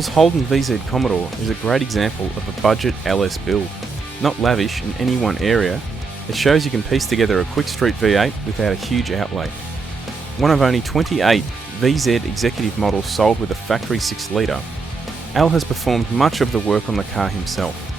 Al's Holden VZ Commodore is a great example of a budget LS build. Not lavish in any one area, it shows you can piece together a quick street V8 without a huge outlay. One of only 28 VZ Executive models sold with a factory 6 litre, Al has performed much of the work on the car himself.